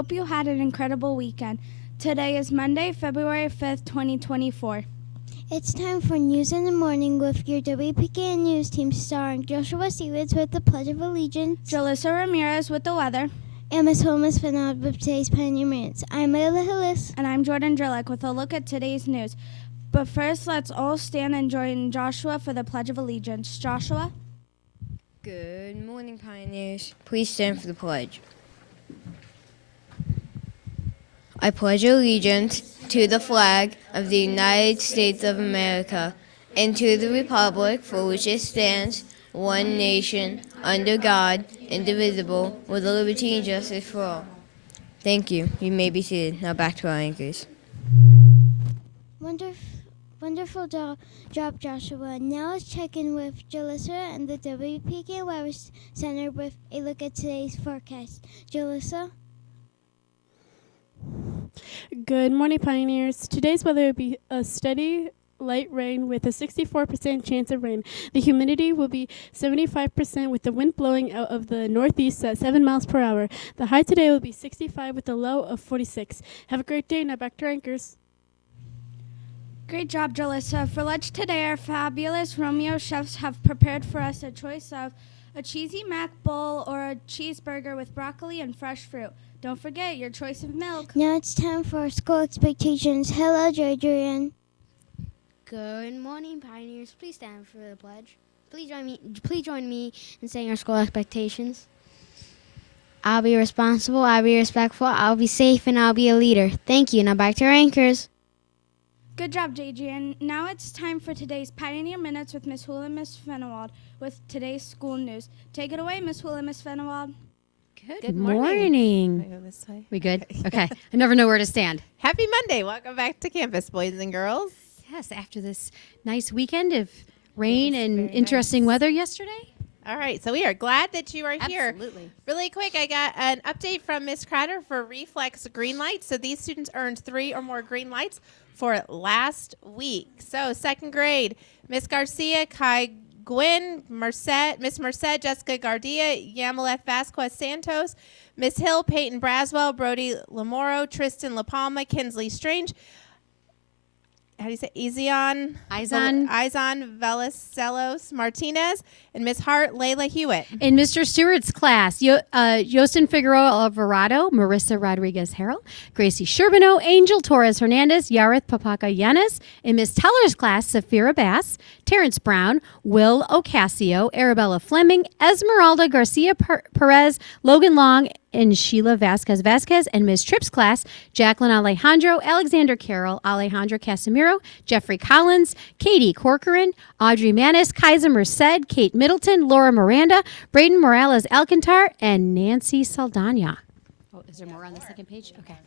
hope you had an incredible weekend. Today is Monday, February 5th, 2024. It's time for News in the Morning with your WPKN News team starring Joshua Stevens with the Pledge of Allegiance, Jalissa Ramirez with the weather, and Miss Holmes Fennell with today's Pioneer Minutes. I'm Layla Hillis. and I'm Jordan Drillick with a look at today's news. But first, let's all stand and join Joshua for the Pledge of Allegiance. Joshua? Good morning, Pioneers. Please stand for the pledge. I pledge allegiance to the flag of the United States of America and to the republic for which it stands, one nation, under God, indivisible, with liberty and justice for all. Thank you. You may be seated. Now back to our anchors. Wonderful job, Joshua. Now let's check in with Jalissa and the WPKN Weather Center with a look at today's forecast. Jalissa? Good morning, Pioneers. Today's weather will be a steady light rain with a 64% chance of rain. The humidity will be 75% with the wind blowing out of the northeast at 7 miles per hour. The high today will be 65 with a low of 46. Have a great day. Now back to our anchors. Great job, Jalissa. For lunch today, our fabulous Romeo chefs have prepared for us a choice of a cheesy mac bowl or a cheeseburger with broccoli and fresh fruit. Don't forget your choice of milk. Now it's time for our school expectations. Hello, Joanne. Good morning, Pioneers. Please stand for the pledge. Please join me in saying our school expectations. I'll be responsible, I'll be respectful, I'll be safe, and I'll be a leader. Thank you. Now back to our anchors. Good job, JG. And now it's time for today's Pioneer Minutes with Miss Hula Miss Fenewald with today's school news. Take it away, Miss Hula Miss Fenewald. Good morning. Can I go this way? We good? Okay. I never know where to stand. Happy Monday. Welcome back to campus, boys and girls. Yes, after this nice weekend of rain and very interesting nice. weather yesterday. All right, so we are glad that you are here. Absolutely. Really quick, I got an update from Miss Crowder for Reflex Green Lights. So these students earned 3 or more green lights for last week. So second grade, Miss Garcia, Kai Gwynn, Miss Merced, Jessica Gardia, Yamaleth Vasquez Santos, Miss Hill, Peyton Braswell, Brody Lamoro, Tristan LaPalma, Kinsley Strange, how do you say, Izan Velacelos Martinez, and Miss Hart, Layla Hewitt. In Mr. Stewart's class, Yosten Figueroa Alvarado, Marissa Rodriguez Harrell, Gracie Sherbino, Angel Torres Hernandez, Yarith Papaka Yanis. In Miss Teller's class, Safira Bass, Terrence Brown, Will Ocasio, Arabella Fleming, Esmeralda Garcia Perez, Logan Long, and Sheila Vasquez, and Ms. Tripp's class, Jacqueline Alejandro, Alexander Carroll, Alejandro Casimiro, Jeffrey Collins, Katie Corcoran, Audrey Manis, Kaiser Merced, Kate Middleton, Laura Miranda, Braden Morales Alcantar, and Nancy Saldana. Oh, is there more on the second page? Okay.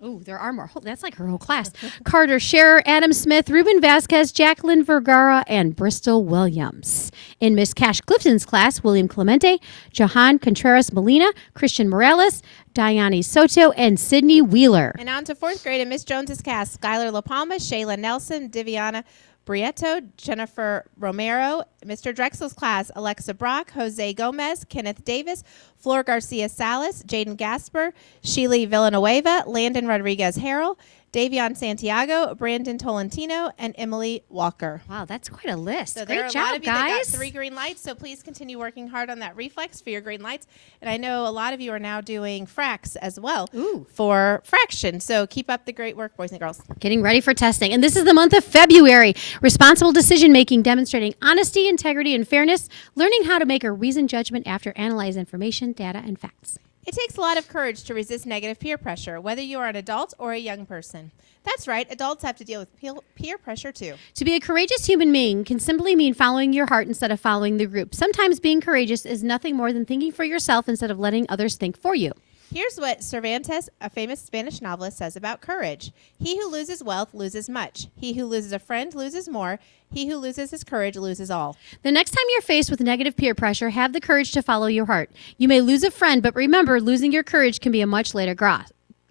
Oh, there are more. That's like her whole class. Carter Scherer, Adam Smith, Ruben Vasquez, Jacqueline Vergara, and Bristol Williams. In Miss Cash Clifton's class, William Clemente, Johan Contreras Molina, Christian Morales, Diane Soto, and Sydney Wheeler. And on to fourth grade in Miss Jones's cast, Skylar LaPalma, Shayla Nelson, Diviana Brieto, Jennifer Romero, Mr. Drexel's class, Alexa Brock, Jose Gomez, Kenneth Davis, Flor Garcia Salas, Jaden Gasper, Sheely Villanueva, Landon Rodriguez Harrell, Davion Santiago, Brandon Tolentino, and Emily Walker. Wow, that's quite a list. So Great there are job, a lot of you guys. that got 3 green lights, so please continue working hard on that reflex for your green lights. And I know a lot of you are now doing fracs as well for fraction. So keep up the great work, boys and girls. Getting ready for testing. And this is the month of February. Responsible decision making, demonstrating honesty, integrity, and fairness, learning how to make a reasoned judgment after analyzing information, data, and facts. It takes a lot of courage to resist negative peer pressure, whether you are an adult or a young person. That's right, adults have to deal with peer pressure too. To be a courageous human being can simply mean following your heart instead of following the group. Sometimes being courageous is nothing more than thinking for yourself instead of letting others think for you. Here's what Cervantes, a famous Spanish novelist, says about courage. He who loses wealth loses much. He who loses a friend loses more. He who loses his courage loses all. The next time you're faced with negative peer pressure, have the courage to follow your heart. You may lose a friend, but remember, losing your courage can be a much later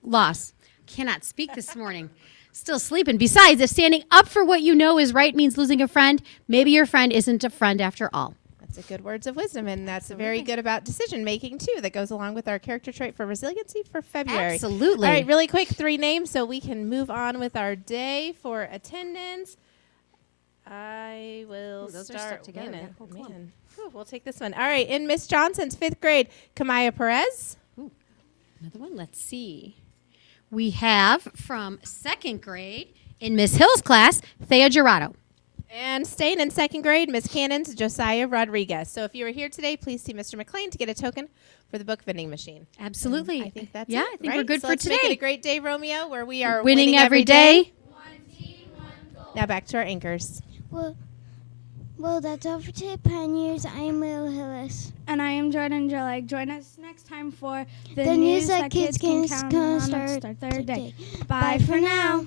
loss. Cannot speak this morning. Still sleeping. Besides, if standing up for what you know is right means losing a friend, maybe your friend isn't a friend after all. That's Those are good words of wisdom, and that's very good about decision making too. That goes along with our character trait for resiliency for February. Absolutely. All right, really quick, 3 names so we can move on with our day for attendance. I will Those are start stuck together, winning. that whole clump. Man. Whew, we'll take this one. All right, in Miss Johnson's 5th grade, Kamaya Perez. Another one. Let's see. We have from 2nd grade in Miss Hill's class, Thea Gerardo. And staying in 2nd grade, Miss Cannon's Josiah Rodriguez. So if you were here today, please see Mr. McLean to get a token for the book vending machine. Absolutely. I think that's yeah, it. I think right? we're good So for let's today. Make it a great day, Romeo, where we are Winning every day. Now back to our anchors. Well, that's all for today, Pioneers. I am Lil Hillis. And I am Jordan Jolag. Join us next time for the The news that kids can count on start to start their day. today. Bye for now.